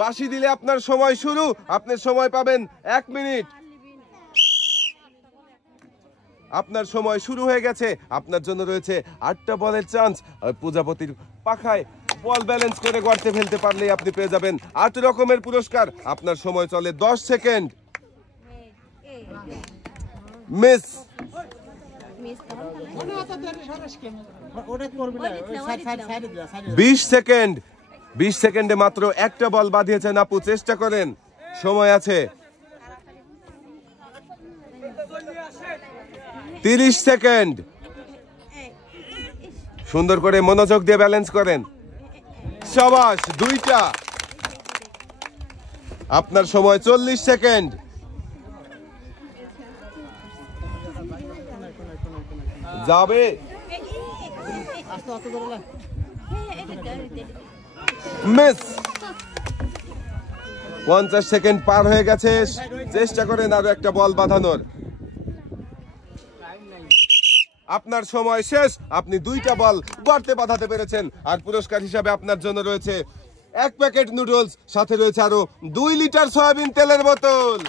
বাঁশি দিলে আপনার সময় শুরু। আপনি সময় পাবেন 1 মিনিট। আপনার সময় শুরু হয়ে গেছে। আপনার জন্য রয়েছে 8টা বলের চান্স। প্রজাপতির পাখায় বল ব্যালেন্স করে গর্তে ফেলতে পারলেই আপনি পেয়ে যাবেন 8 রকমের পুরস্কার। আপনার সময় চলে 10 সেকেন্ড। মিস। 20 সেকেন্ড। 20 সেকেন্ডে মাত্র একটা বল বাঁধিয়েছেন আপু, চেষ্টা করেন, সময় আছে। 30 সেকেন্ড। সুন্দর করে মনোযোগ দিয়ে ব্যালেন্স করেন। শাবাশ, 2টা। আপনার সময় 40 সেকেন্ড। যাবে। মিস। 50 সেকেন্ড পার হয়ে গেছে। চেষ্টা করেন আরো একটা বল বাঁধানোর। আপনার সময় শেষ। আপনি 2টা বল গর্তে বাঁধাতে পেরেছেন। আর পুরস্কার হিসাবে আপনার জন্য রয়েছে 1 প্যাকেট নুডলস, সাথে রয়েছে আরো 2 লিটার সয়াবিন তেলের বোতল।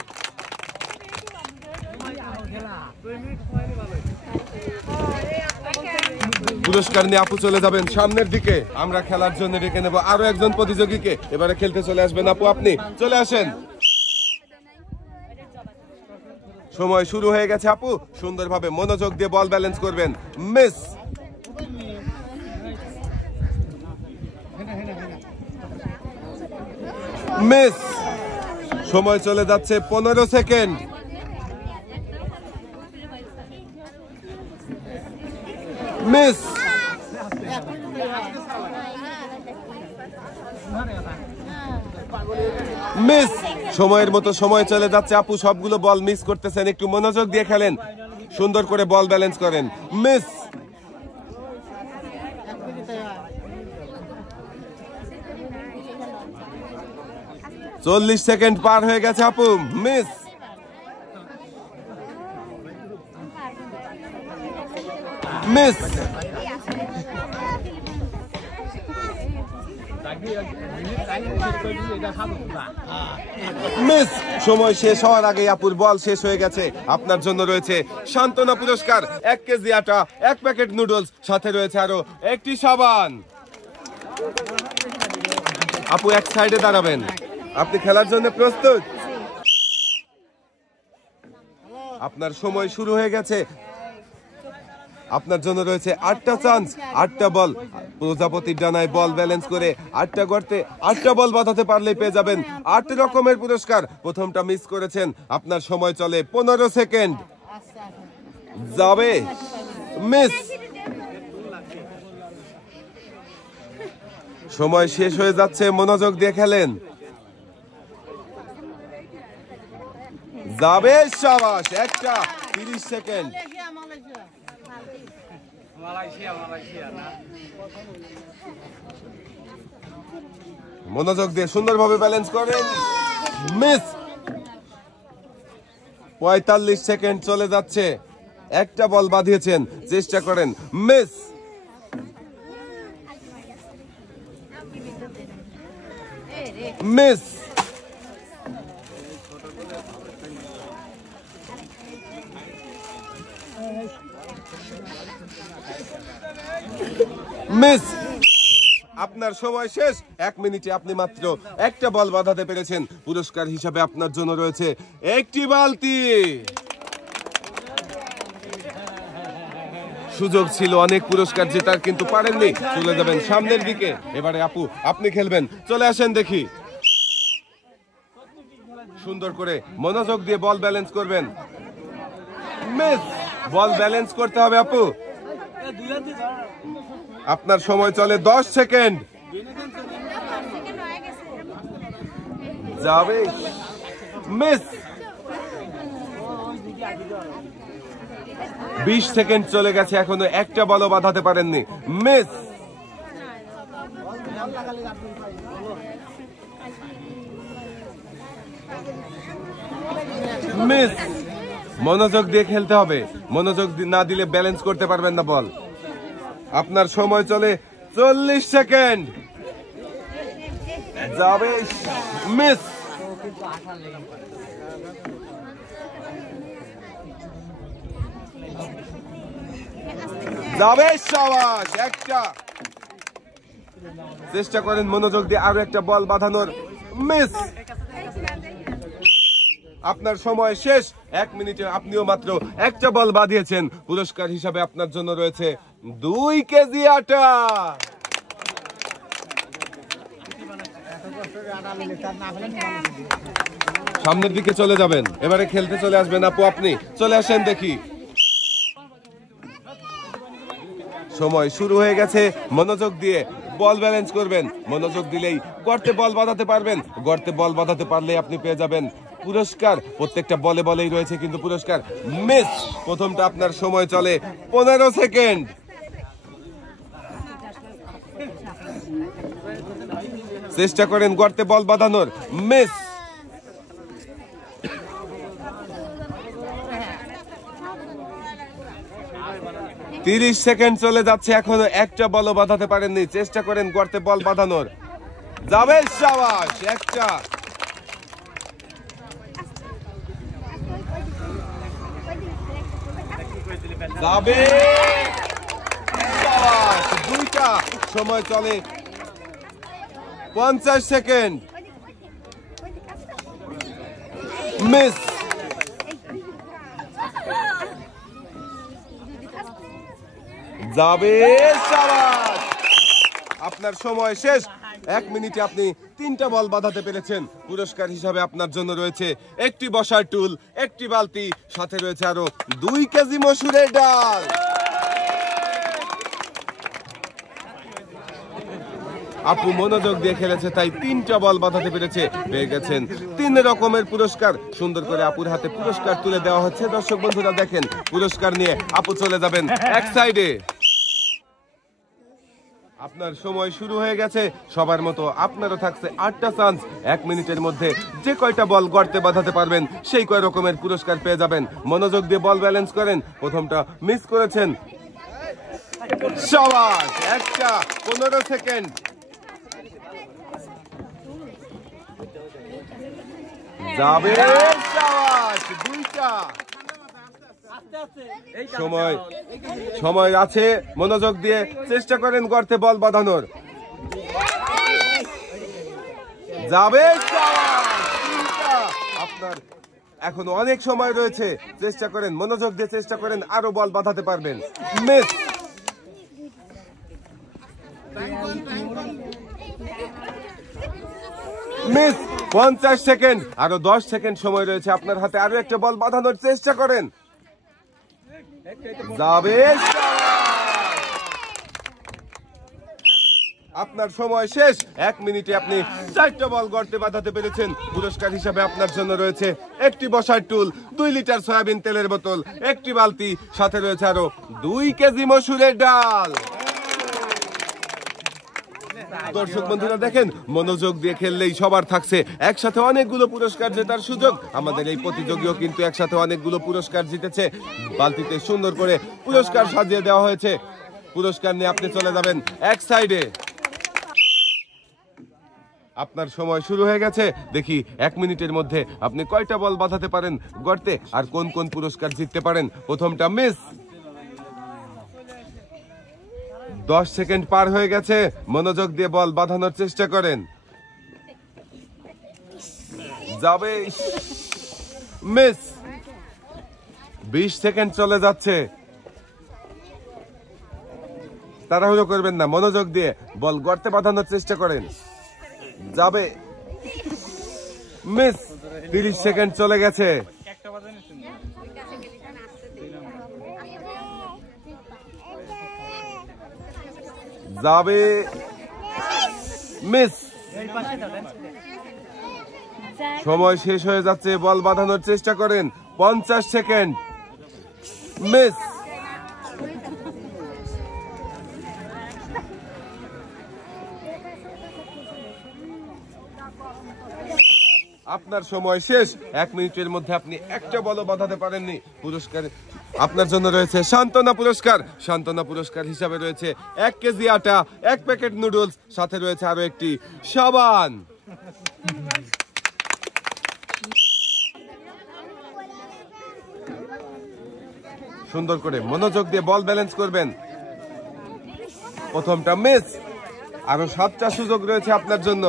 পুরস্কার নিয়ে আপু চলে যাবেন সামনের দিকে। আমরা খেলার জন্য ডেকে নেব আরো একজন প্রতিযোগীকে। এবারে খেলতে চলে আসবেন আপু, আপনি চলে আসেন। সময় শুরু হয়ে গেছে আপু, সুন্দরভাবে মনোযোগ দিয়ে বল ব্যালেন্স করবেন। মিস। মিস। সময় চলে যাচ্ছে 15 সেকেন্ড। মিস। মিস। সময়ের মতো সময় চলে যাচ্ছে আপু, সবগুলো বল মিস করতেছেন। একটু মনোযোগ দিয়ে খেলেন, সুন্দর করে বল ব্যালেন্স করেন। মিস। চল্লিশ সেকেন্ড পার হয়ে গেছে আপু। মিস। মিস। মিস। সময় শেষ হওয়ার আগে আপুর বল শেষ হয়ে গেছে। আপনার জন্য রয়েছে সান্ত্বনা পুরস্কার, 1 কেজি আটা, 1 প্যাকেট নুডলস, সাথে রয়েছে আরো একটি সাবান। আপু এক সাইডে দাঁড়াবেন। আপনি খেলার জন্য প্রস্তুত? আপনার সময় শুরু হয়ে গেছে। আপনার জন্য রয়েছে 8টা চান্স, 8টা বল। প্রজাপতির ডানায় বল ব্যালেন্স করে 8টা গর্তে 8টা বল বাঁধাতে পারলেই পেয়ে যাবেন 8 রকমের পুরস্কার। প্রথমটা মিস করেছেন। আপনার সময় চলে 15 সেকেন্ড। যাবে। মিস। সময় শেষ হয়ে যাচ্ছে, মনোযোগ দিয়ে খেলেন। যাবে। শাবাশ, একটা। 30 সেকেন্ড। মনোযোগ দিয়ে সুন্দরভাবে ব্যালেন্স করেন। মিস। 45 সেকেন্ড চলে যাচ্ছে। একটা বল বাঁধিয়েছেন, চেষ্টা করেন। মিস। মিস। মিস। আপনার সময় শেষ। 1 মিনিটে আপনি মাত্র একটা বল বাঁধাতে পেরেছেন। পুরস্কার হিসাবে আপনার জন্য রয়েছে একটি বালতি। সুযোগ ছিল অনেক পুরস্কার জেতার, কিন্তু পারেননি। চলে যাবেন সামনের দিকে। এবারে আপু আপনি খেলবেন, চলে আসেন দেখি। সুন্দর করে মনোযোগ দিয়ে বল ব্যালেন্স করবেন। মিস। বল ব্যালেন্স করতে হবে আপু। আপনার সময় চলে 10 সেকেন্ড। যাবে। মিস। 20 সেকেন্ড চলে গেছে, এখনো একটা বলও বাঁধাতে পারেননি। মিস। মিস। মনোযোগ দিয়ে খেলতে হবে। মনোযোগ না দিলে ব্যালেন্স করতে পারবেন না বল। আপনার সময় চলে 40 সেকেন্ড। যাবে, মিস। যাবে, শাবাশ, একটা। চেষ্টা করেন মনোযোগ দিয়ে আরো একটা বল বাঁধানোর, মিস। আপনার সময় শেষ, 1 মিনিটে আপনিও মাত্র একটা বল বাঁধিয়েছেন। পুরস্কার হিসাবে আপনার জন্য রয়েছে 2 কেজি আটা। সামনের দিকে চলে যাবেন, এবারে খেলতে চলে আসবেন আপু, আপনি চলে আসেন দেখি। সময় শুরু হয়ে গেছে, মনোযোগ দিয়ে বল ব্যালেন্স করবেন। মনোযোগ দিলেই গর্তে বল বাঁধাতে পারবেন। গর্তে বল বাঁধাতে পারলে আপনি পেয়ে যাবেন পুরস্কার। প্রত্যেকটা বলে বলেই রয়েছে কিন্তু পুরস্কার। মিস। প্রথমটা আপনার সময় চলে 15 সেকেন্ড। চেষ্টা করেন গর্তে বল বাঁধানোর, মিস। 30 সেকেন্ড চলে যাচ্ছে, এখনো একটা বল বাঁধাতে পারেননি। চেষ্টা করেন গর্তে বল বাঁধানোর, যাবে, শাবাশ, একটা। যাবে, শাবাশ, দুইটা। সময় চলে 50 সেকেন্ড, মিস। যাবে, শাবাশ। আপনার সময় শেষ, 1 মিনিটে আপনি 3টা বল বাঁধাতে পেরেছেন। পুরস্কার হিসাবে আপনার জন্য রয়েছে একটি বসার টুল, একটি বালতি, সাথে রয়েছে আরো 2 কেজি মসুরের ডাল। আপু মনোযোগ দিয়ে খেলেছে, তাই 3টা বল বাঁধাতে পেরেছে, পেয়ে গেছেন 3 রকমের পুরস্কার। সুন্দর করে আপুর হাতে পুরস্কার তুলে দেওয়া হচ্ছে। দর্শক বন্ধুরা দেখেন, পুরস্কার নিয়ে আপু চলে যাবেন এক সাইডে। আপনার সময় শুরু হয়ে গেছে। সবার মতো আপনারও থাকছে 8টা চান্স। 1 মিনিটের মধ্যে যে কয়টা বল গর্তে বাঁধাতে পারবেন সেই কয় রকমের পুরস্কার পেয়ে যাবেন। মনোযোগ দিয়ে বল ব্যালেন্স করেন। প্রথমটা মিস করেছেন, শাবাশ, একটা। 15 সেকেন্ড, যাবে, শাবাশ, দুইটা। সময় আছে, মনোযোগ দিয়ে চেষ্টা করেন গর্তে বল বাঁধানোর, যাবে, আপনার এখনো অনেক সময় রয়েছে। চেষ্টা করেন, মনোযোগ দিয়ে চেষ্টা করেন, আরো বল বাঁধাতে পারবেন, মিস। মিস। 50 সেকেন্ড, আরো 10 সেকেন্ড সময় রয়েছে আপনার হাতে। আরো একটা বল বাঁধানোর চেষ্টা করেন, যাবে, আপনার সময় শেষ। 1 মিনিটে আপনি 4টা বল গর্তে বাঁধাতে পেরেছেন। পুরস্কার হিসাবে আপনার জন্য রয়েছে একটি বসার টুল, 2 লিটার সয়াবিন তেলের বোতল, একটি বালতি, সাথে রয়েছে আরো 2 কেজি মসুরের ডাল। দর্শক বন্ধুরা দেখেন, মনোযোগ দিয়ে খেললেই সবার থাকছে একসাথে অনেকগুলো পুরস্কার জেতার সুযোগ। আমাদের এই প্রতিযোগীও কিন্তু একসাথে অনেকগুলো পুরস্কার জিতেছে। বালতিতে সুন্দর করে পুরস্কার সাজিয়ে দেওয়া হয়েছে। পুরস্কার নিয়ে আপনি চলে যাবেন এক সাইডে। আপনার সময় শুরু হয়ে গেছে। দেখি 1 মিনিটের মধ্যে আপনি কয়টা বল বাঁধাতে পারেন গর্তে, আর কোন কোন পুরস্কার জিততে পারেন। প্রথমটা মিস। 10 সেকেন্ড পার হয়ে গেছে। মনোযোগ দিয়ে বল বাঁধানোর চেষ্টা করেন, যাবে, মিস। 20 সেকেন্ড চলে যাচ্ছে। তাড়াহুড়ো করবেন না, মনোযোগ দিয়ে বল গর্তে বাঁধানোর চেষ্টা করেন, যাবে, মিস। 30 সেকেন্ড চলে গেছে, যাবে, মিস। সময় শেষ হয়ে যাচ্ছে, বল বাঁধানোর চেষ্টা করেন, 50 সেকেন্ড, মিস। আপনার সময় শেষ। 1 মিনিটের মধ্যে আপনি একটা বল বাঁধাতে পারেননি। পুরস্কার আপনার জন্য রয়েছে সান্ত্বনা পুরস্কার। সান্ত্বনা পুরস্কার হিসাবে রয়েছে 1 কেজি আটা, 1 প্যাকেট নুডলস, সাথে রয়েছে আরো একটি সাবান। সুন্দর করে মনোযোগ দিয়ে বল ব্যালেন্স করবেন। প্রথমটা মিস। আরো 7টা সুযোগ রয়েছে আপনার জন্য।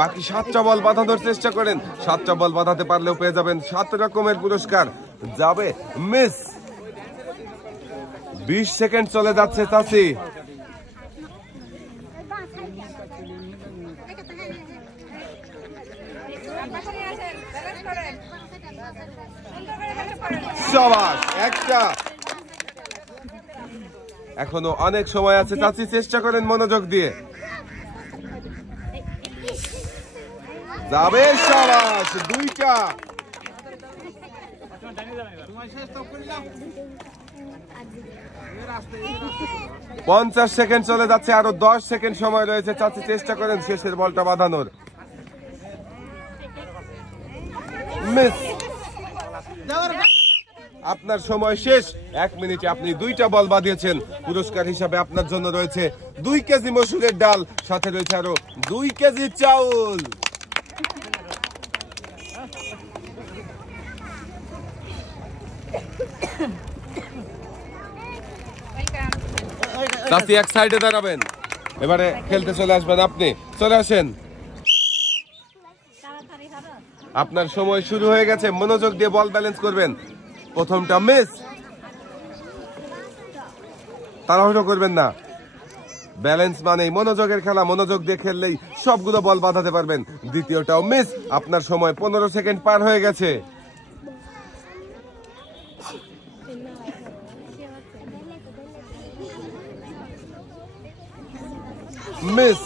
বাকি 7টা বল বাঁধানোর চেষ্টা করেন। 7টা বল বাঁধাতে পারলেও পেয়ে যাবেন 7 রকমের পুরস্কার। যাবে মিস। 20 সেকেন্ড চলে যাচ্ছে চাচি। শাবাশ, একটা। এখনো অনেক সময় আছে চাচি, চেষ্টা করেন মনোযোগ দিয়ে। যাবে, শাবাশ, 2টা। 50 সেকেন্ড চলে যাচ্ছে, আরো 10 সেকেন্ড সময় রয়েছে। চাচি চেষ্টা করেন শেষের বলটা বাঁধানোর। মিস। আপনার সময় শেষ। 1 মিনিটে আপনি 2টা বল বাঁধিয়েছেন। পুরস্কার হিসাবে আপনার জন্য রয়েছে 2 কেজি মসুরের ডাল, সাথে রয়েছে আরো 2 কেজি চাউল। চাচি এক সাইডে দাঁড়াবেন। এবারে খেলতে চলে আসবেন আপনি। চলে আসেন। আপনার সময় শুরু হয়ে গেছে। মনোযোগ দিয়ে বল ব্যালেন্স করবেন। প্রথমটা মিস। তাড়াহুড়ো করবেন না। ব্যালেন্স মানেই মনোযোগের খেলা। মনোযোগ দিয়ে খেললেই সবগুলো বল বাঁধাতে পারবেন। দ্বিতীয়টাও মিস। আপনার সময় 15 সেকেন্ড পার হয়ে গেছে। মিস।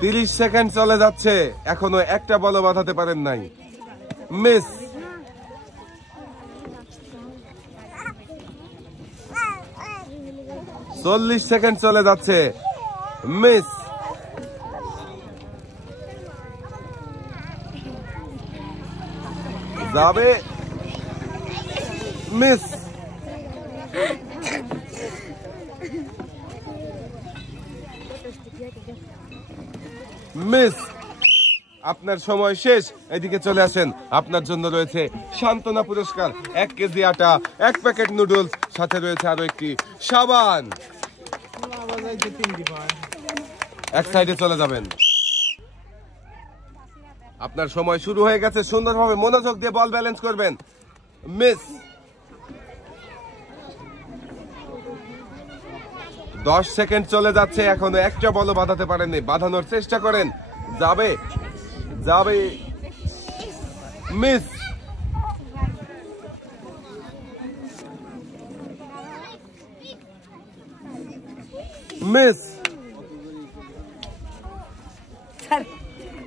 30 সেকেন্ড চলে যাচ্ছে। এখনো একটা বল বাঁধাতে পারেন নাই। মিস। চল্লিশ সেকেন্ড চলে যাচ্ছে। মিস। যাবে, মিস। মিস। আপনার সময় শেষ। এদিকে চলে আসেন। আপনার জন্য রয়েছে সান্ত্বনা পুরস্কার, 1 কেজি আটা, 1 প্যাকেট নুডলস, সাথে রয়েছে আরো একটি সাবান। এক সাইডে চলে যাবেন। আপনার সময় শুরু হয়ে গেছে। সুন্দরভাবে মনোযোগ দিয়ে বল ব্যালেন্স করবেন। মিস। 10 সেকেন্ড চলে যাচ্ছে। এখনো একটা বল বাঁধাতে পারেননি। বাঁধানোর চেষ্টা করেন। যাবে, যাবে, মিস। মিস।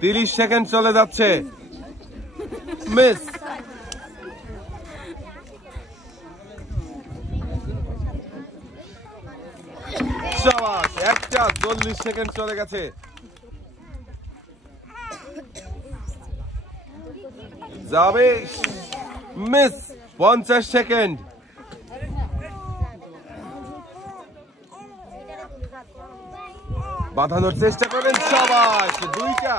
30 সেকেন্ড চলে যাচ্ছে। মিস। শাবাশ, একটা। 40 সেকেন্ড চলে গেছে। যাবে, মিস। 50 সেকেন্ড। বাঁধানোর চেষ্টা করেন। শাবাশ, 2টা।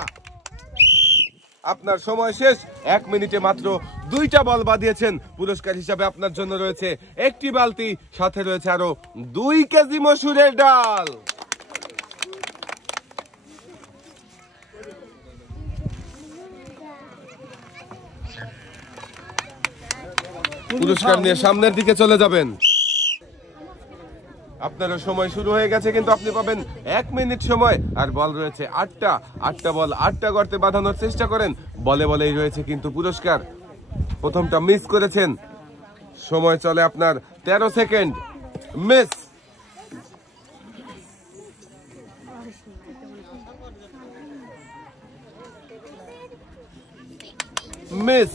আপনার সময় শেষ। 1 মিনিটে মাত্র 2টা বল বাঁধিয়েছেন। পুরস্কার হিসাবে আপনার জন্য রয়েছে একটি বালতি, সাথে রয়েছে আরো 2 কেজি মসুরের ডাল। পুরস্কার নিয়ে সামনের দিকে চলে যাবেন। আপনার সময় শুরু হয়ে গেছে, কিন্তু আপনি পাবেন 1 মিনিট সময়। আর বল রয়েছে 8টা বল 8টা গর্তে বাঁধানোর চেষ্টা করেন। বলে বলেই রয়েছে কিন্তু পুরস্কার। প্রথমটা মিস করেছেন। সময় চলে আপনার 13 সেকেন্ড। মিস। মিস।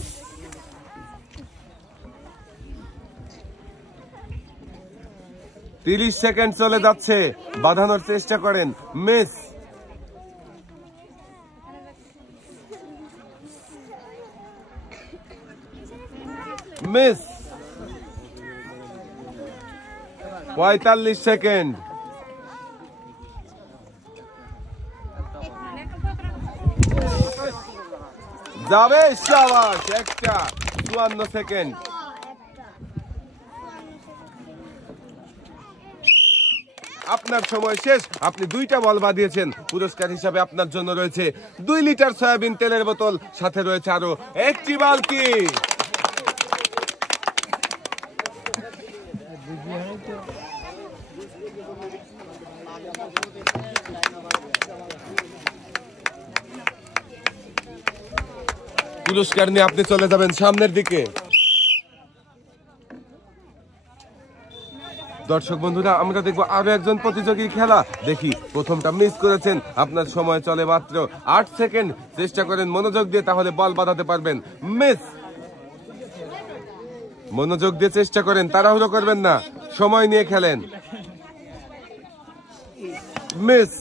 30 সেকেন্ড চলে যাচ্ছে। বাঁধানোর চেষ্টা করেন। মিস। মিস। 45 সেকেন্ড। যাবে, শাবাশ, একটা 54 সেকেন্ড। আপনার সময় শেষ, আপনি 2টা বল বাঁধিয়েছেন। পুরস্কার হিসাবে আপনার জন্য রয়েছে 2 লিটার সয়াবিন তেলের বোতল, সাথে রয়েছে আরো একটি বালতি। পুরস্কার নিয়ে আপনি চলে যাবেন সামনের দিকে। দর্শক বন্ধুরা, আমরা দেখবো আরো একজন প্রতিযোগীর খেলা। দেখি, প্রথমটা মিস করেছেন, আপনার সময় চলে মাত্র 8 সেকেন্ড। চেষ্টা করেন মনোযোগ দিয়ে, তাহলে বল বাঁধাতে পারবেন। মিস, মনোযোগ দিয়ে চেষ্টা করেন, তাড়াহুড়ো করবেন না, সময় নিয়ে খেলেন। মিস,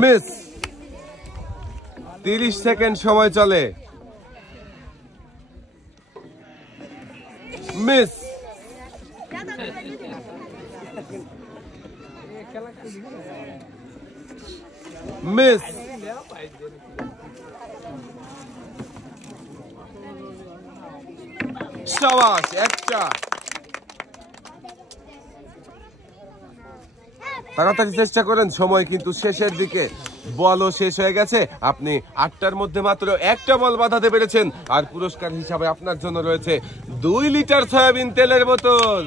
মিস, 30 সেকেন্ড সময় চলে। মিস, মিস, শাবাশ, একটা। তাড়াতাড়ি চেষ্টা করেন, সময় কিন্তু শেষের দিকে, বলও শেষ হয়ে গেছে। আপনি 8টার মধ্যে মাত্র একটা বল বাঁধাতে পেরেছেন। আর পুরস্কার হিসাবে আপনার জন্য রয়েছে 2 লিটার সয়াবিন তেলের বোতল।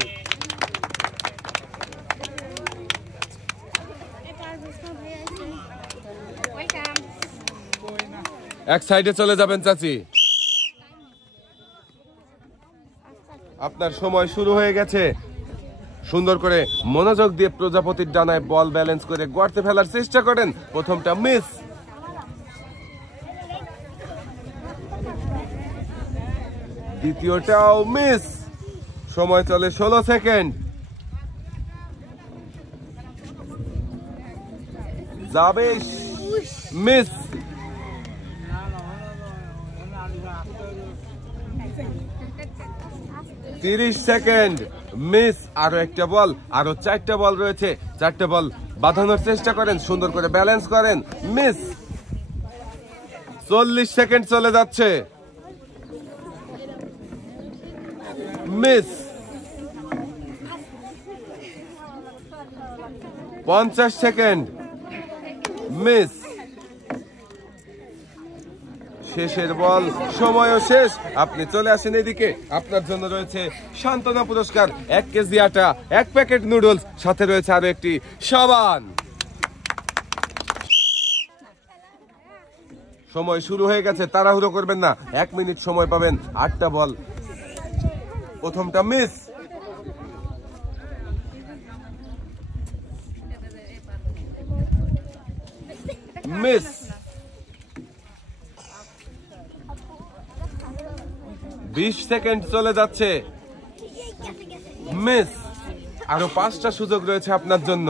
এক সাইডে চলে যাবেন চাচি। আপনার সময় শুরু হয়ে গেছে। সুন্দর করে মনোযোগ দিয়ে প্রজাপতির ডানায় বল ব্যালেন্স করে গর্তে ফেলার চেষ্টা করেন। প্রথমটা মিস, দ্বিতীয়টাও মিস। সময় চলে 16 সেকেন্ড। যাবে, মিস, তিরিশ সেকেন্ড। মিস, আরো একটা বল, আরো 4টা বল রয়েছে। 4টে বল বাঁধানোর চেষ্টা করেন, সুন্দর করে ব্যালেন্স করেন। মিস, 40 সেকেন্ড চলে যাচ্ছে। Miss, 50 second. মিস, শেষের বল, সময়ও শেষ। আপনি চলে আসেন এদিকে। আপনার জন্য রয়েছে সান্ত্বনা পুরস্কার, 1 কেজি আটা, 1 প্যাকেট নুডলস, সাথে রয়েছে আরো একটি সাবান। সময় শুরু হয়ে গেছে, তাড়াহুড়ো করবেন না, 1 মিনিট সময় পাবেন। 8টা বল, প্রথমটা মিস, মিস, 20 সেকেন্ড চলে যাচ্ছে। মিস, আরো 5টা সুযোগ রয়েছে আপনার জন্য।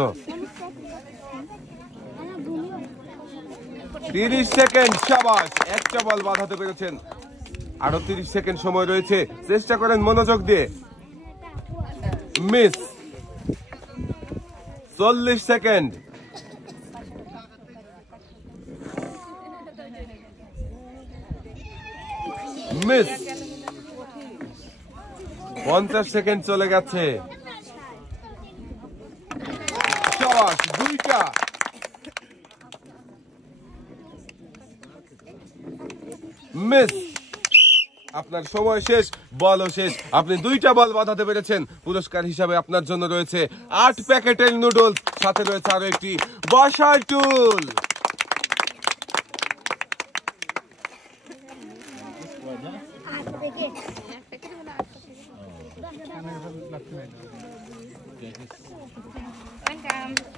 30 সেকেন্ড, শাবাশ, একটা বল বাঁধাতে পেরেছেন। আরো 30 সেকেন্ড সময় রয়েছে, চেষ্টা করেন মনোযোগ দিয়ে। Miss, 40 second. মিস, 50 সেকেন্ড চলে গেছে। শাবাশ, 2টা। মিস, আপনার সময় শেষ, বলও শেষ। আপনি 2টা বল বাঁধাতে পেরেছেন। পুরস্কার হিসাবে আপনার জন্য রয়েছে 8 প্যাকেটের নুডলস, সাথে রয়েছে আরো একটি বসার টুল।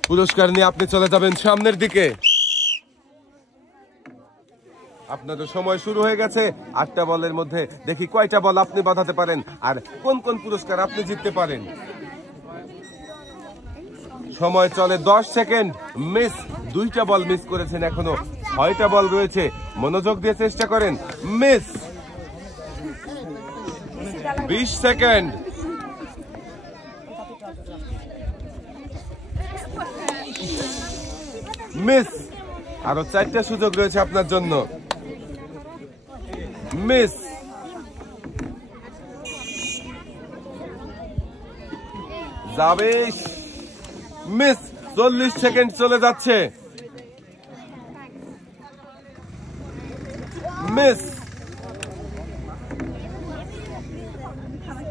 পুরস্কার নিয়ে আপনি চলে যাবেন সামনের দিকে। আপনাদের সময় শুরু হয়ে গেছে। 8টা বলের মধ্যে দেখি কয়টা বল আপনি বাঁধাতে পারেন আর কোন কোন পুরস্কার আপনি জিততে পারেন। সময় চলে 10 সেকেন্ড। মিস, 2টা বল মিস করেছেন, এখনো 6টা বল রয়েছে। মনোযোগ দিয়ে চেষ্টা করেন। Miss, 20 second. মিস। আরো 4টা সুযোগ রয়েছে আপনার জন্য। মিস। যাবে। মিস। 40 সেকেন্ড চলে যাচ্ছে। মিস।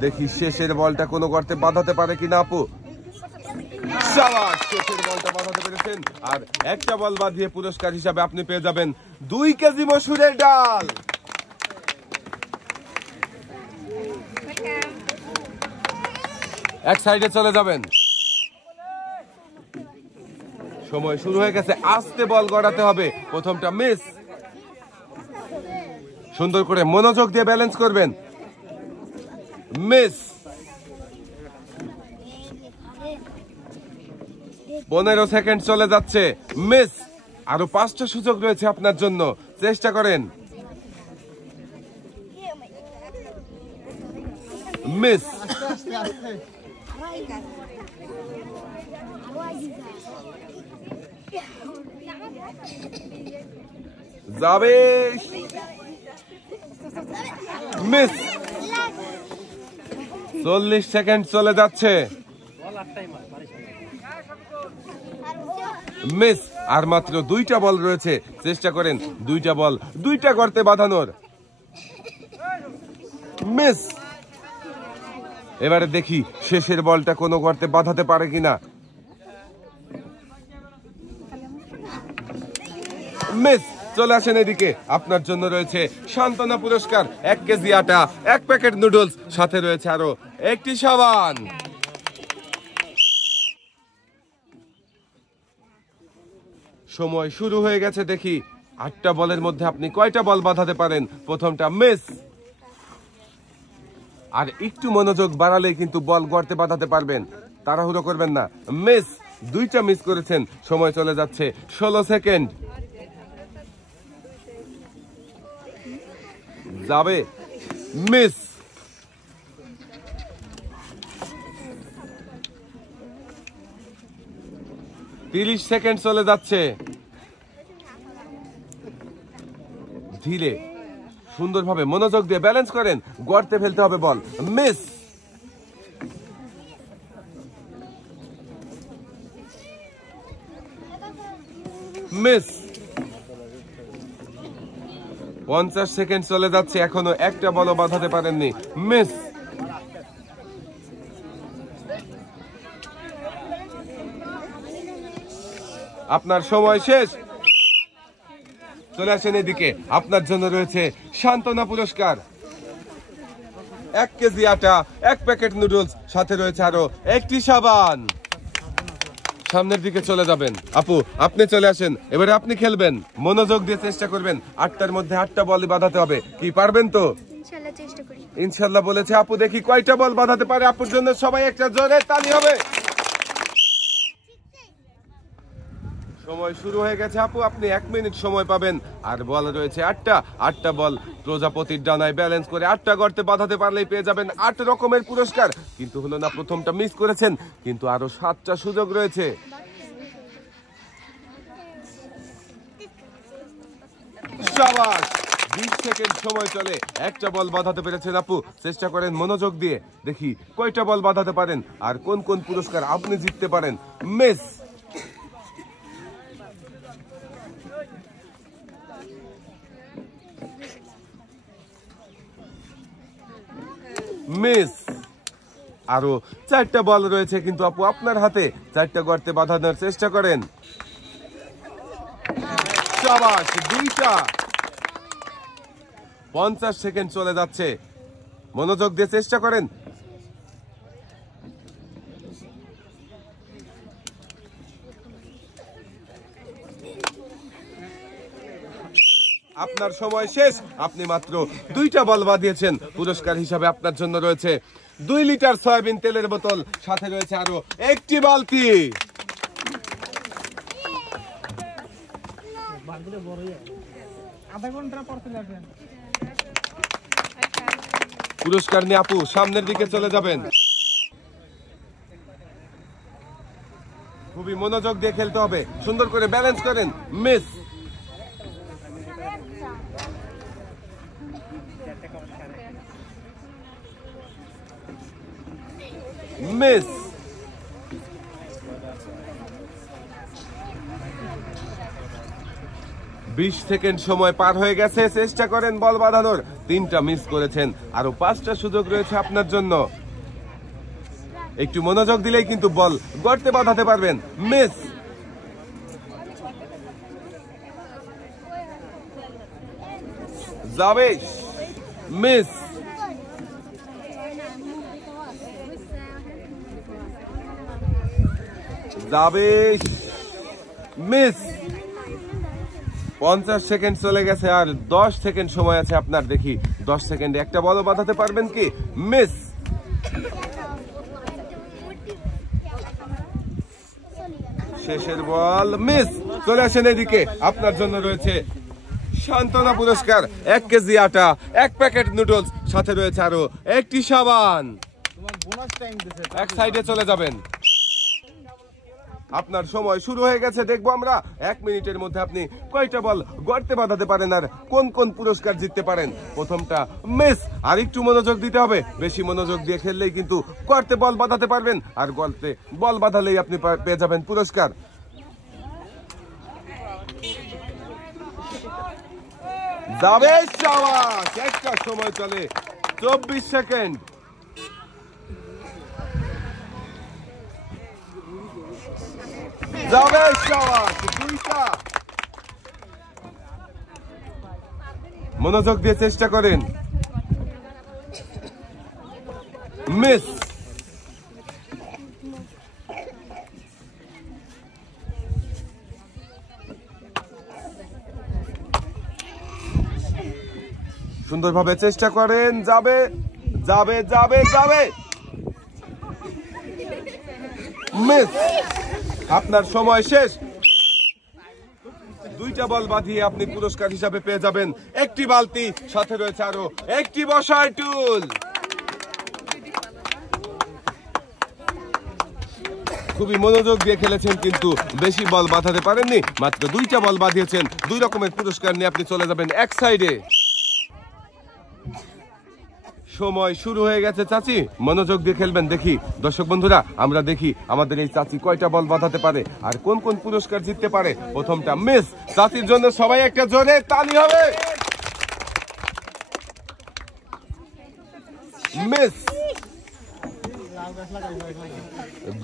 দেখি শেষের বলটা কোনো গর্তে বাঁধাতে পারে কিনা আপু। শাবাশ, শেষের বলটা বাঁধাতে পেরেছেন। আর একটা বল বাঁধিয়ে পুরস্কার হিসাবে আপনি পেয়ে যাবেন 2 কেজি মসুরের ডাল। এক সাইডে চলে যাবেন। সময় শুরু হয়ে গেছে। আস্তে বল গড়াতে হবে। প্রথমটা মিস। সুন্দর করে মনোযোগ দিয়ে ব্যালেন্স করবেন। মিস। 15 সেকেন্ড চলে যাচ্ছে। মিস। আরো 5টা সুযোগ রয়েছে আপনার জন্য, চেষ্টা করেন। মিস। যাবে। মিস। 40 সেকেন্ড চলে যাচ্ছে। মিস। আর মাত্র 2টা বল রয়েছে, চেষ্টা করেন 2টা বল 2টা গর্তে বাঁধানোর। মিস। এবারে দেখি শেষের বলটা কোনো গর্তে বাঁধাতে পারে কিনা। মিস। চলে আসেন এদিকে, আপনার জন্য রয়েছে সান্ত্বনা পুরস্কার, 1 কেজি আটা, 1 প্যাকেট নুডলস, সাথে রয়েছে আরো একটি সাবান। সময় শুরু হয়ে গেছে। দেখি 8টা বলের মধ্যে আপনি কয়টা বল বাঁধাতে পারেন। প্রথমটা মিস। আর একটু মনোযোগ বাড়ালেই কিন্তু বল গর্তে বাঁধাতে পারবেন, তাড়াহুড়ো করবেন না। মিস। 2টা মিস করেছেন। সময় চলে যাচ্ছে 16 সেকেন্ড। যাবে। মিস। 30 সেকেন্ড চলে যাচ্ছে। ধীরে সুন্দরভাবে মনোযোগ দিয়ে ব্যালেন্স করেন, গর্তে ফেলতে হবে বল। মিস। মিস। 50 সেকেন্ড চলে যাচ্ছে, এখনো একটা বলও বাঁধাতে পারেননি। মিস। আপনার সময় শেষ। চলে আসেন এদিকে, আপনার জন্য রয়েছে সান্ত্বনা পুরস্কার, 1 কেজি আটা, 1 প্যাকেট নুডলস, সাথে রয়েছে আরো একটি সাবান। সামনের দিকে চলে যাবেন। আপু আপনি চলে আসেন, এবারে আপনি খেলবেন। মনোযোগ দিয়ে চেষ্টা করবেন, 8টার মধ্যে 8টা বল বাঁধাতে হবে। কি পারবেন তো? ইনশাআল্লাহ চেষ্টা করি। ইনশাআল্লাহ বলেছে আপু। দেখি কয়টা বল বাঁধাতে পারে। আপুর জন্য সবাই একটা জোরে তালি হবে। সময় শুরু হয়ে গেছে আপু, আপনি 1 মিনিট সময় পাবেন। আর বল রয়েছে 8টা বল প্রজাপতির ডানায় ব্যালেন্স করে 8টা গর্তে বাঁধাতে পারলেই পেয়ে যাবেন 8 রকমের পুরস্কার। কিন্তু হলো না, প্রথমটা মিস করেছেন, কিন্তু আরো 7টা সুযোগ রয়েছে। শাবাশ, 20 সেকেন্ড সময় চলে। একটা বল বাঁধাতে পেরেছেন আপু, চেষ্টা করেন মনোযোগ দিয়ে। দেখি কয়টা বল বাঁধাতে পারেন আর কোন কোন পুরস্কার আপনি জিততে পারেন। মিস। মিস। আরো 4টা বল রয়েছে, কিন্তু আপু আপনার হাতে 4টা গর্তে বাঁধানোর চেষ্টা করেন। শাবাশ, 2টা। 50 সেকেন্ড চলে যাচ্ছে, মনোযোগ দিয়ে চেষ্টা করেন। আপনার সময় শেষ। আপনি মাত্র 2টা বল বাঁধিয়েছেন। পুরস্কার হিসাবে আপনার জন্য রয়েছে 2 লিটার সয়াবিন তেলের বোতল, সাথে রয়েছে আরো একটি বালতি। পুরস্কার নিয়ে আপু সামনের দিকে চলে যাবেন। খুবই মনোযোগ দিয়ে খেলতে হবে, সুন্দর করে ব্যালেন্স করেন। Miss, miss. 20 সেকেন্ড সময় পার হয়ে গেছে, চেষ্টা করেন বল বাঁধানোর। 3টা মিস করেছেন, আরো 5টা সুযোগ রয়েছে আপনার জন্য। একটু মনোযোগ দিলেই কিন্তু বল গর্তে বাঁধাতে পারবেন। মিস, জাবেশ, মিস, জাবেশ, মিস। 50 সেকেন্ড চলে গেছে, আর 10 সেকেন্ড সময় আছে আপনার। দেখি 10 সেকেন্ডে একটা বল বাঁধাতে পারবেন কি? মিস, শেষের বল, মিস। চলে আসেন এদিকে, আপনার জন্য রয়েছে সান্ত্বনা পুরস্কার, 1 কেজি আটা, 1 প্যাকেট নুডলস, সাথে রয়েছে আরো একটি সাবান। এক সাইডে চলে যাবেন। আপনার সময় শুরু হয়ে গেছে। দেখবো আমরা 1 মিনিটের মধ্যে আপনি কয়টা বল গর্তে বাঁধাতে পারেন আর কোন কোন পুরস্কার জিততে পারেন। প্রথমটা মিস, আর একটু মনোযোগ দিতে হবে। বেশি মনোযোগ দিয়ে খেললেই কিন্তু গর্তে বল বাঁধাতে পারবেন, আর গর্তে বল বাঁধালেই আপনি পেয়ে যাবেন পুরস্কার। যাবে সাবাস। একটা সময় চলে 24 সেকেন্ড। যাবে সাবাস। 2টা। মনোযোগ দিয়ে চেষ্টা করেন। মিস, সুন্দরভাবে চেষ্টা করেন। যাবে, যাবে, যাবে, যাবে। মিস, আপনার সময় শেষ। 2টা বল বাঁধিয়ে আপনি পুরস্কার হিসাবে পেয়ে যাবেন একটি বালতি, সাথে রয়েছে আরো একটি বসার টুল। খুবই মনোযোগ দিয়ে খেলেছেন, কিন্তু বেশি বল বাঁধাতে পারেননি। মাত্র 2টা বল বাঁধিয়েছেন। 2 রকমের পুরস্কার নিয়ে আপনি চলে যাবেন এক সাইডে। সময় শুরু হয়ে গেছে চাচি, মনোযোগ দিয়ে খেলবেন। দেখি দর্শক বন্ধুরা, আমরা দেখি আমাদের এই চাচি কয়টা বল বাঁধাতে পারে আর কোন কোন পুরস্কার জিততে পারে। প্রথমটা মিস, চাচির জন্য সবাই একটা জোরে তালি হবে। মিস,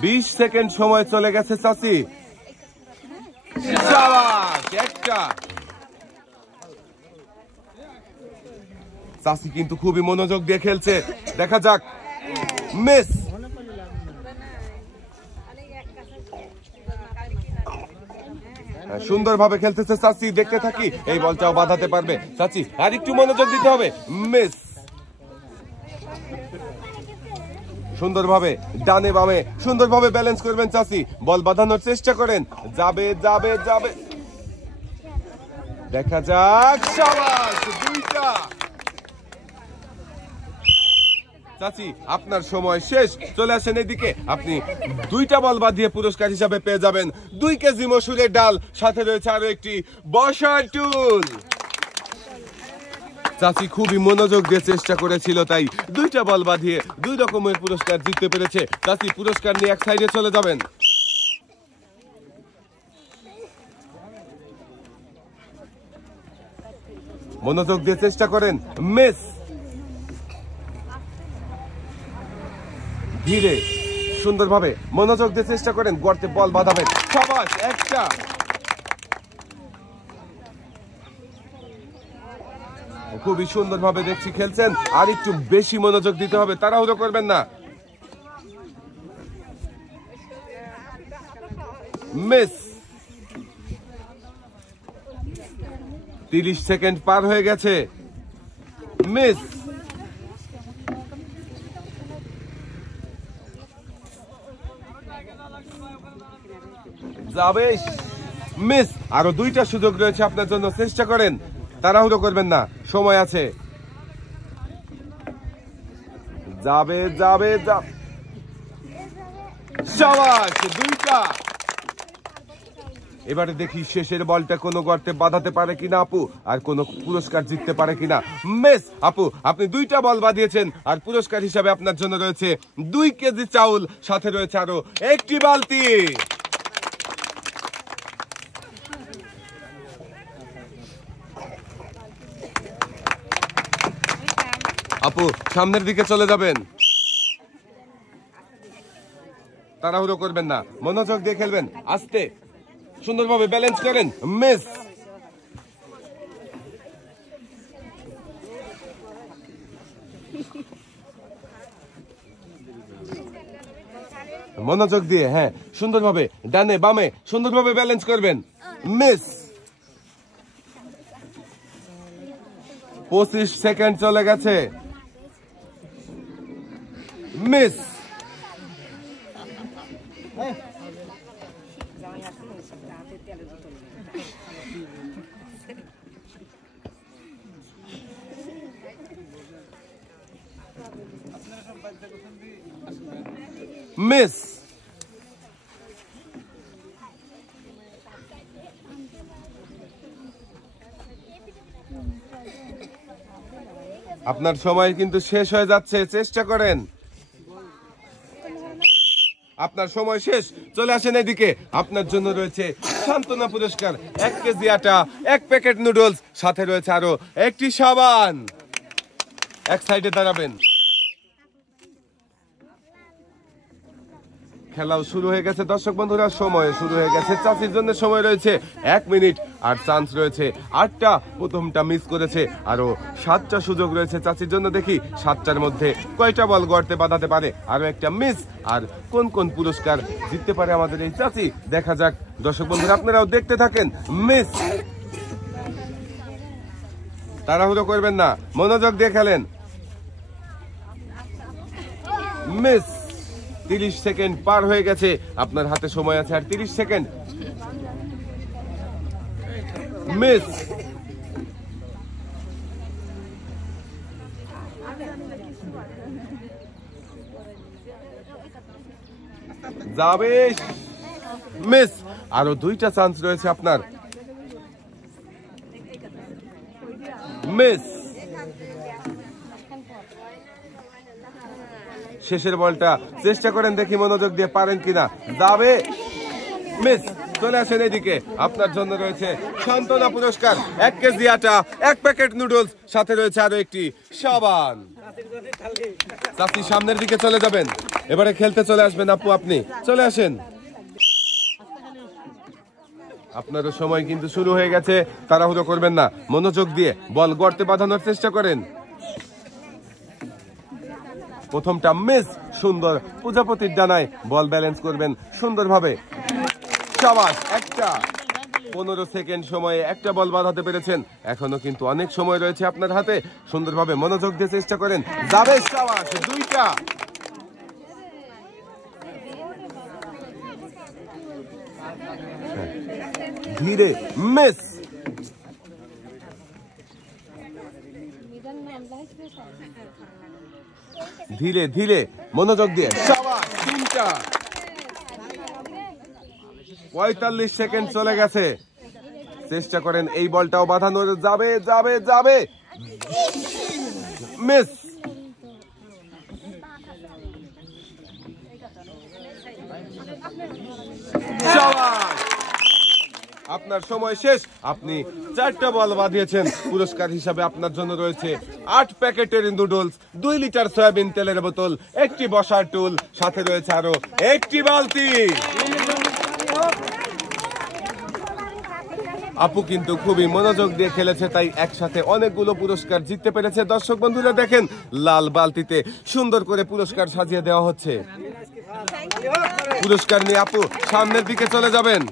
20 সেকেন্ড সময় চলে গেছে চাচি। শাবাশ, একটা। চাচি কিন্তু খুবই মনোযোগ দিয়ে খেলছে, দেখা যাক। মিস, সুন্দরভাবে খেলতেছে চাচি, দেখতে থাকি এই বলটাও বাঁধাতে পারবে চাচি। আর একটু মনোযোগ দিতে হবে। মিস, সুন্দরভাবে ডানে বামে সুন্দরভাবে ব্যালেন্স করবেন চাচি, বল বাঁধানোর চেষ্টা করেন। যাবে, যাবে, যাবে, দেখা যাক। শাবাশ, 2টা। চাচি আপনার সময় শেষ, চলে আসেন এদিকে। আপনি 2টা বল বাঁধিয়ে পুরস্কার হিসাবে পেয়ে যাবেন 2 কেজি মসুরের ডাল, সাথে রয়েছে আরো একটি বসার টুল। চাচি খুবই মনোযোগ দিয়ে চেষ্টা করেছিল, তাই 2টা বল বাঁধিয়ে 2 রকমের পুরস্কার জিততে পেরেছে। চাচি পুরস্কার নিয়ে এক সাইডে চলে যাবেন। মনোযোগ দিয়ে চেষ্টা করেন। মিস, ধীরে সুন্দরভাবে মনোযোগ দিয়ে চেষ্টা করেন, গর্তে বল বাঁধাবেন। শাবাশ, একটা। খুবই সুন্দরভাবে দেখছি খেলছেন, আর একটু বেশি মনোযোগ দিতে হবে, তাড়াহুড়ো করবেন না। মিস, 30 সেকেন্ড পার হয়ে গেছে। মিস, যাবে। মিস, আরো 2টা সুযোগ রয়েছে আপনার জন্য, চেষ্টা করেন, তাড়াহুড়ো করবেন না, সময় আছে। যাবে, যাবে, যাবে। শাবাশ, 2টা। এবারে দেখি শেষের বলটা কোনো গর্তে বাঁধাতে পারে কিনা আপু, আর কোনো পুরস্কার জিততে পারে কিনা। মিস। আপু আপনি 2টা বল বাঁধিয়েছেন, আর পুরস্কার হিসাবে আপনার জন্য রয়েছে 2 কেজি চাউল, সাথে রয়েছে আরো 1টি বালতি। আপু সামনের দিকে চলে যাবেন, তাড়াহুড়ো করবেন না, মনোযোগ দিয়ে খেলবেন, আস্তে সুন্দরভাবে ব্যালেন্স করেন। মিস। মনোযোগ দিয়ে, হ্যাঁ সুন্দরভাবে ডানে বামে সুন্দরভাবে ব্যালেন্স করবেন। মিস। 25 সেকেন্ড চলে গেছে। মিস। মিস। আপনার সময় কিন্তু শেষ হয়ে যাচ্ছে, চেষ্টা করেন। আপনার সময় শেষ, চলে আসেন এদিকে। আপনার জন্য রয়েছে সান্ত্বনা পুরস্কার, 1 কেজি আটা, 1 প্যাকেট নুডলস, সাথে রয়েছে আরো 1টি সাবান। এক সাইডে দাঁড়াবেন। খেলাও শুরু হয়ে গেছে দর্শক বন্ধুরা, সময় শুরু হয়ে গেছে। চাচির জন্য সময় রয়েছে 1 মিনিট, আর চান্স রয়েছে 8টা। প্রথমটা মিস করেছে, আরো 7টা সুযোগ রয়েছে চাচির জন্য। দেখি 7টার মধ্যে কয়টা বল গর্তে বাঁধাতে পারে। আরো একটা মিস, আর কোন কোন পুরস্কার জিততে পারে আমাদের এই চাচি, দেখা যাক। দর্শক বন্ধুরা আপনারাও দেখতে থাকেন। মিস। তাড়াহুড়ো করবেন না, মনোযোগ দিয়ে খেলেন। মিস। 30 সেকেন্ড পার হয়ে গেছে, আপনার হাতে সময় আছে আর 30 সেকেন্ড। মিস। যাবে। মিস। আরো 2টা চান্স রয়েছে আপনার। মিস। শেষের বলটা চেষ্টা করেন, দেখি মনোযোগ দিয়ে পারেন কিনা। যাবে। মিস। চলে আসেন এদিকে, আপনার জন্য রয়েছে সান্ত্বনা পুরস্কার, 1 কেজি আটা, 1 প্যাকেট নুডলস, সাথে রয়েছে আরো 1টি সাবান। চাচি সামনের দিকে চলে যাবেন, এবারে খেলতে চলে আসবেন। আপু আপনি চলে আসেন। আপনারও সময় কিন্তু শুরু হয়ে গেছে, তাড়াহুড়ো করবেন না, মনোযোগ দিয়ে বল গর্তে বাঁধানোর চেষ্টা করেন। প্রথমটা মিস। সুন্দর প্রজাপতির ডানায় বল ব্যালেন্স করবেন সুন্দরভাবে। শাবাশ। 15 সেকেন্ড সময়ে 1টা বল বাঁধাতে পেরেছেন, এখনো কিন্তু অনেক সময় রয়েছে আপনার হাতে। সুন্দরভাবে মনোযোগ দিয়ে চেষ্টা করেন। যাবে। শাবাশ। 2টা। ধীরে। মিস। ধীরে ধীরে মনোযোগ দিয়ে। শাবাশ। 3টা। 45 সেকেন্ড চলে গেছে, চেষ্টা করেন এই বলটাও বাঁধানোর। যাবে যাবে যাবে। মিস। আপনার সময় শেষ, আপনি 4টা বল বাঁধিয়েছেন। পুরস্কার হিসাবে আপনার জন্য রয়েছে 8 প্যাকেটের নুডলস, 2 লিটার সয়াবিন তেলের বোতল, 1টি বসার টুল, সাথে রয়েছে আরো 1টি বালতি। আপু কিন্তু খুবই মনোযোগ দিয়ে খেলেছে, তাই একসাথে অনেকগুলো পুরস্কার জিততে পেরেছে। দর্শক বন্ধুরা দেখেন, লাল বালতিতে সুন্দর করে পুরস্কার সাজিয়ে দেওয়া হচ্ছে। পুরস্কার নিয়ে আপু সামনের দিকে চলে যাবেন।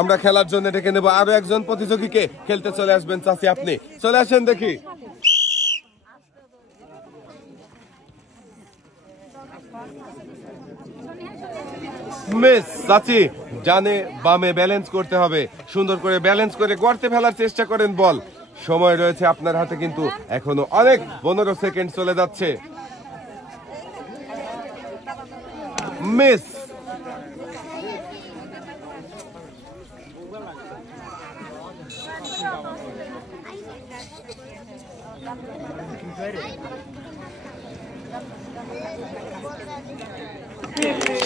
আমরা খেলার জন্য ডেকে নেব আরো একজন প্রতিযোগীকে, খেলতে চলে আসবেন। চাচি আপনি চলে আসেন দেখি। মিস। চাচি ডানে বামে ব্যালেন্স করতে হবে, সুন্দর করে ব্যালেন্স করে গর্তে ফেলার চেষ্টা করেন বল। সময় রয়েছে আপনার হাতে কিন্তু এখনো অনেক, 15 সেকেন্ড চলে যাচ্ছে। মিস।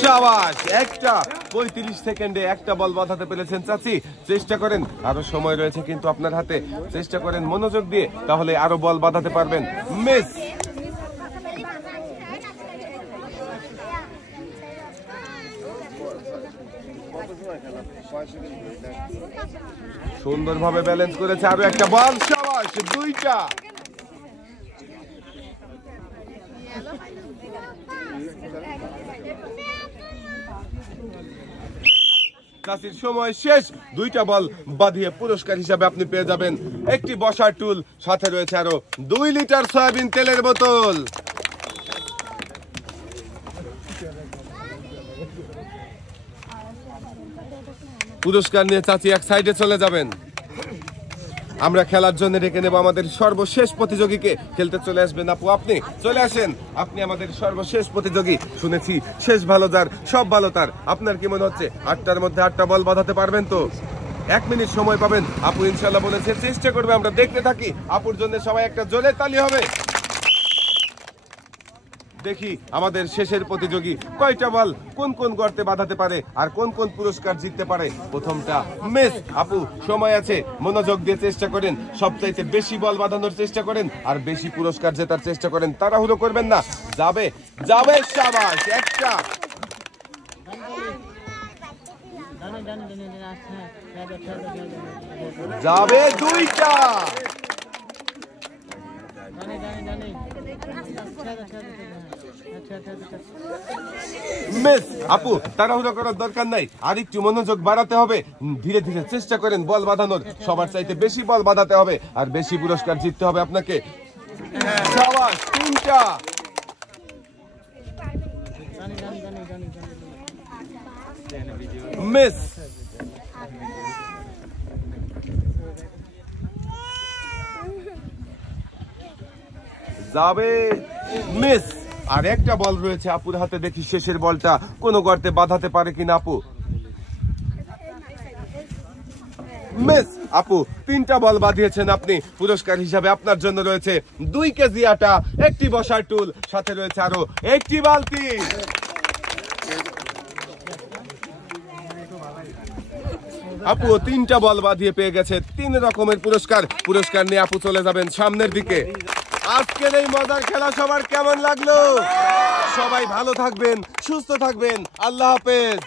শাবাশ, একটা 35 সেকেন্ডে একটা বল বাঁধাতে পেরেছেন চাচি। চেষ্টা করেন, আরো সময় রয়েছে কিন্তু আপনার হাতে। চেষ্টা করেন মনোযোগ দিয়ে, তাহলে আরো বল বাঁধাতে পারবেন। মিস। সুন্দরভাবে ব্যালেন্স করেছে, আরো একটা বল। শাবাশ, দুইটা। চাষির সময় শেষ। দুইটা বল বাঁধিয়ে পুরস্কার হিসাবে আপনি পেয়ে যাবেন একটি বসার টুল, সাথে রয়েছে আরো 2 লিটার সয়াবিন তেলের বোতল। পুরস্কার নিয়ে চাচি এক সাইডে চলে যাবেন। আমরা খেলার জন্য ডেকে নেব আমাদের সর্বশেষ প্রতিযোগীকে। খেলতে চলে আসবেন আপু, আপনি চলে আসেন। আপনি আমাদের সর্বশেষ প্রতিযোগী। শুনেছি শেষ ভালো যার সব ভালো তার। আপনার কি মনে হচ্ছে 8টার মধ্যে 8টা বল বাঁধাতে পারবেন তো? 1 মিনিট সময় পাবেন। আপু ইনশাল্লাহ বলেছে চেষ্টা করবে। আমরা দেখতে থাকি। আপুর জন্য সবাই একটা জোরে তালি হবে। দেখি আমাদের শেষের প্রতিযোগী কয়টা বল কোন কোন গর্তে বাঁধাতে পারে আর কোন কোন পুরস্কার জিততে পারে। প্রথমটা মিস। আপু সময় আছে, মনোযোগ দিয়ে চেষ্টা করেন। সবচাইতে বেশি বল বাঁধানোর চেষ্টা করেন আর বেশি পুরস্কার জেতার চেষ্টা করেন। তাড়াহুড়ো করবেন না। যাবে যাবে। শাবাশ, একটা। যাবে, দুইটা। মিস। আপু তাড়াহুড়ো করার দরকার নাই, আর একটু মনোযোগ বাড়াতে হবে। ধীরে ধীরে চেষ্টা করেন বল বাঁধানোর। সবার চাইতে বেশি বল বাঁধাতে হবে আর বেশি পুরস্কার জিততে হবে আপনাকে। শাবাশ, 3টা। মিস। যাবে, মিস। আর একটা বল রয়েছে আপুর হাতে। দেখি শেষের বলটা কোন গর্তে বাঁধাতে পারে কিনা আপু। মিস। আপু 3টা বল বাঁধিয়েছেন আপনি। পুরস্কার হিসাবে আপনার জন্য রয়েছে 2 কেজি আটা, একটি বসার টুল, সাথে রয়েছে আরো একটি বালতি। আপু 3টা বল বাঁধিয়ে পেয়ে গেছে 3 রকমের পুরস্কার। পুরস্কার নিয়ে আপু চলে যাবেন সামনের দিকে। আজকের এই মজার খেলা সবার কেমন লাগলো? সবাই ভালো থাকবেন, সুস্থ থাকবেন। আল্লাহ হাফেজ।